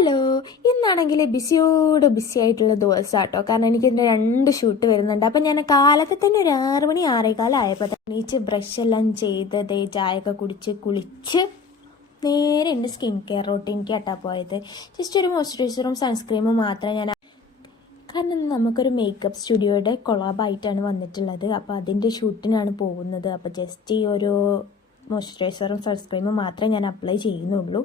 Hello, ഇന്നാണെങ്കിൽ BC ആയിട്ടുള്ള ദിവസമാട്ടോ. കാരണം എനിക്ക് ഇതിൻ്റെ 2 ഷൂട്ട് വരുന്നുണ്ട്. അപ്പം ഞാൻ കാലത്ത് തന്നെ ഒരു 6 മണി 6:15 ആയപ്പോൾ എണീച്ച് ബ്രഷ് എല്ലാം ചെയ്ത് ചായയൊക്കെ കുടിച്ച് കുളിച്ച് നേരെ എൻ്റെ സ്കിൻ കെയർ റൂട്ടീനിക്ക് ആട്ടാ പോയത്. ജസ്റ്റ് ഒരു മോയ്സ്ചറൈസറും സൺസ്ക്രീമും മാത്രമേ ഞാൻ, കാരണം നമുക്കൊരു മേക്കപ്പ് സ്റ്റുഡിയോയുടെ കൊളാബായിട്ടാണ് വന്നിട്ടുള്ളത്. അപ്പോൾ അതിൻ്റെ ഷൂട്ടിനാണ് പോകുന്നത്. അപ്പോൾ ജസ്റ്റ് ഈ ഒരു മോയ്സ്ചറൈസറും സൺസ്ക്രീമും മാത്രമേ ഞാൻ അപ്ലൈ ചെയ്യുന്നുള്ളൂ.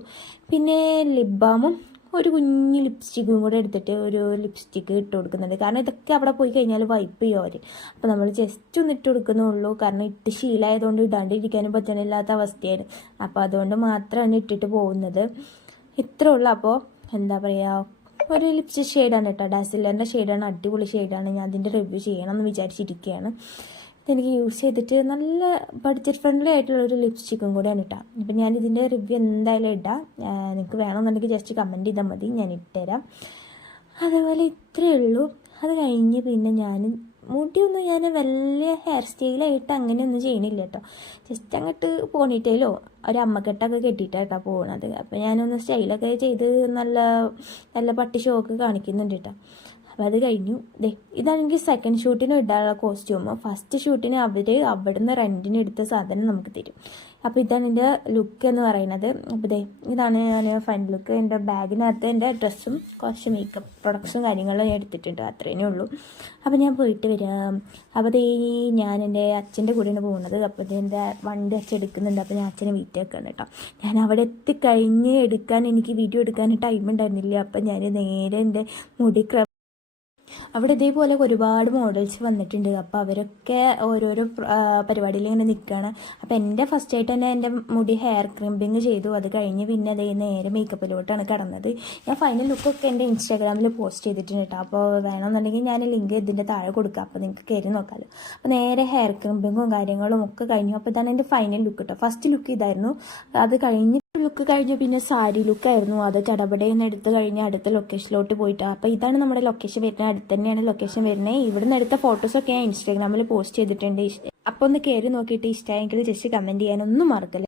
പിന്നെ ലിപ് ബാമും ഒരു കുഞ്ഞ് ലിപ്സ്റ്റിക്കും കൂടെ എടുത്തിട്ട് ഒരു ലിപ്സ്റ്റിക്ക് ഇട്ട് കൊടുക്കുന്നുണ്ട്. കാരണം ഇതൊക്കെ അവിടെ പോയി കഴിഞ്ഞാൽ വൈപ്പ് ചെയ്യും അവർ. അപ്പോൾ നമ്മൾ ജസ്റ്റ് ഒന്ന് ഇട്ട് കൊടുക്കുന്നുള്ളൂ. കാരണം ഇട്ട് ശീലമായതുകൊണ്ട് ഇടാണ്ടിരിക്കാനും പറ്റണില്ലാത്ത അവസ്ഥയാണ്. അപ്പോൾ അതുകൊണ്ട് മാത്രമാണ് ഇട്ടിട്ട് പോകുന്നത്. ഇത്രേ ഉള്ളൂ. അപ്പോൾ എന്താ പറയുക, ഒരു ലിപ്സ്റ്റിക് ഷെയ്ഡാണ് കേട്ടോ, ഡാസിലറിൻ്റെ ഷെയ്ഡാണ്. അടിപൊളി ഷെയ്ഡാണ്. ഞാൻ അതിൻ്റെ റിവ്യൂ ചെയ്യണം എന്ന് വിചാരിച്ചിരിക്കുകയാണ്. ഇതെനിക്ക് യൂസ് ചെയ്തിട്ട് നല്ല ബഡ്ജറ്റ് ഫ്രണ്ട്ലി ആയിട്ടുള്ളൊരു ലിപ്സ്റ്റിക്കും കൂടെയാണ് ഇട്ടാം. ഇപ്പം ഞാനിതിൻ്റെ റിവ്യൂ എന്തായാലും ഇടാം. നിങ്ങൾക്ക് വേണമെന്നുണ്ടെങ്കിൽ ജസ്റ്റ് കമൻറ്റ് ചെയ്താൽ മതി, ഞാൻ ഇട്ടുതരാം. അതേപോലെ ഇത്രയേ ഉള്ളൂ. അത് കഴിഞ്ഞ് പിന്നെ മുടിയൊന്നും ഞാൻ വലിയ ഹെയർ സ്റ്റൈലായിട്ട് അങ്ങനെയൊന്നും ചെയ്യണില്ല കേട്ടോ. ജസ്റ്റ് അങ്ങോട്ട് പോണിട്ടേലോ ഒരു അമ്മക്കെട്ടൊക്കെ കെട്ടിയിട്ടാണ് പോകണത്. അപ്പോൾ ഞാനൊന്ന് സ്റ്റൈലൊക്കെ ചെയ്ത് നല്ല നല്ല പട്ടി ഷോക്ക് കാണിക്കുന്നുണ്ട് കേട്ടോ. അപ്പോൾ അത് കഴിഞ്ഞു. ഇതാണെങ്കിൽ സെക്കൻഡ് ഷൂട്ടിന് ഇടാനുള്ള കോസ്റ്റ്യൂം. ഫസ്റ്റ് ഷൂട്ടിന് അവിടുന്ന് റെൻറ്റിന് എടുത്ത സാധനം നമുക്ക് തരും. അപ്പോൾ ഇതാണ് എൻ്റെ ലുക്ക് എന്ന് പറയുന്നത്. അപ്പോൾ ഇതാണ് ഞാൻ ഫൈനൽ ലുക്ക്. എൻ്റെ ബാഗിനകത്ത് എൻ്റെ ഡ്രസ്സും കുറച്ച് മേക്കപ്പ് പ്രൊഡക്ട്സും കാര്യങ്ങളും ഞാൻ എടുത്തിട്ടുണ്ട്. അത്രയേ ഉള്ളൂ. അപ്പോൾ ഞാൻ പോയിട്ട് വരാം. അപ്പോൾ ഞാൻ എൻ്റെ അച്ഛൻ്റെ കൂടെയാണ് പോകുന്നത്. അപ്പോൾ എൻ്റെ വണ്ടി അച്ഛൻ എടുക്കുന്നുണ്ട്. അപ്പോൾ ഞാൻ അച്ഛനെ വെയിറ്റ് ആക്കുകയാണ് കേട്ടോ. ഞാൻ അവിടെ എത്തിക്കഴിഞ്ഞ് എനിക്ക് വീഡിയോ എടുക്കാൻ ടൈം ഉണ്ടായിരുന്നില്ല. അപ്പോൾ ഞാൻ നേരെ എൻ്റെ മുടി അവിടെ ഇതേപോലെ ഒരുപാട് മോഡൽസ് വന്നിട്ടുണ്ട്. അപ്പോൾ അവരൊക്കെ ഓരോരോ പരിപാടിയിൽ ഇങ്ങനെ നിൽക്കുകയാണ്. അപ്പോൾ എൻ്റെ ഫസ്റ്റ് ആയിട്ട് തന്നെ എൻ്റെ മുടി ഹെയർ ക്രിമ്പിങ് ചെയ്തു. അത് കഴിഞ്ഞ് പിന്നെ നേരെ മേക്കപ്പിലോട്ടാണ് കടന്നത്. ഞാൻ ഫൈനൽ ലുക്കൊക്കെ എൻ്റെ ഇൻസ്റ്റാഗ്രാമിൽ പോസ്റ്റ് ചെയ്തിട്ടുണ്ട് കേട്ടോ. അപ്പോൾ വേണമെന്നുണ്ടെങ്കിൽ ഞാൻ ലിങ്ക് ഇതിൻ്റെ താഴെ കൊടുക്കാം. അപ്പോൾ നിങ്ങൾക്ക് കയറി നോക്കാമല്ലോ. അപ്പോൾ നേരെ ഹെയർ ക്രിമ്പിങ്ങും കാര്യങ്ങളും ഒക്കെ കഴിഞ്ഞു. അപ്പോൾ ഇതാണ് എൻ്റെ ഫൈനൽ ലുക്ക് കേട്ടോ. ഫസ്റ്റ് ലുക്ക് ഇതായിരുന്നു. അത് കഴിഞ്ഞ് ലുക്ക് കഴിഞ്ഞു പിന്നെ സാരി ലുക്കായിരുന്നു. അത് ചടപടയിൽ എടുത്ത് കഴിഞ്ഞ് അടുത്ത ലൊക്കേഷനിലോട്ട് പോയിട്ട്, അപ്പോൾ ഇതാണ് നമ്മുടെ ലൊക്കേഷൻ വരുന്നത്. അടുത്ത് തന്നെയാണ് ലൊക്കേഷൻ വരുന്നത്. ഇവിടുന്ന് എടുത്ത ഫോട്ടോസൊക്കെ ഞാൻ ഇൻസ്റ്റാഗ്രാമിൽ പോസ്റ്റ് ചെയ്തിട്ടുണ്ട്. അപ്പോൾ ഒന്ന് കയറി നോക്കിയിട്ട് ഇഷ്ടമായെങ്കിൽ ജസ്റ്റ് കമൻറ്റ് ചെയ്യാനൊന്നും മറക്കല്ല.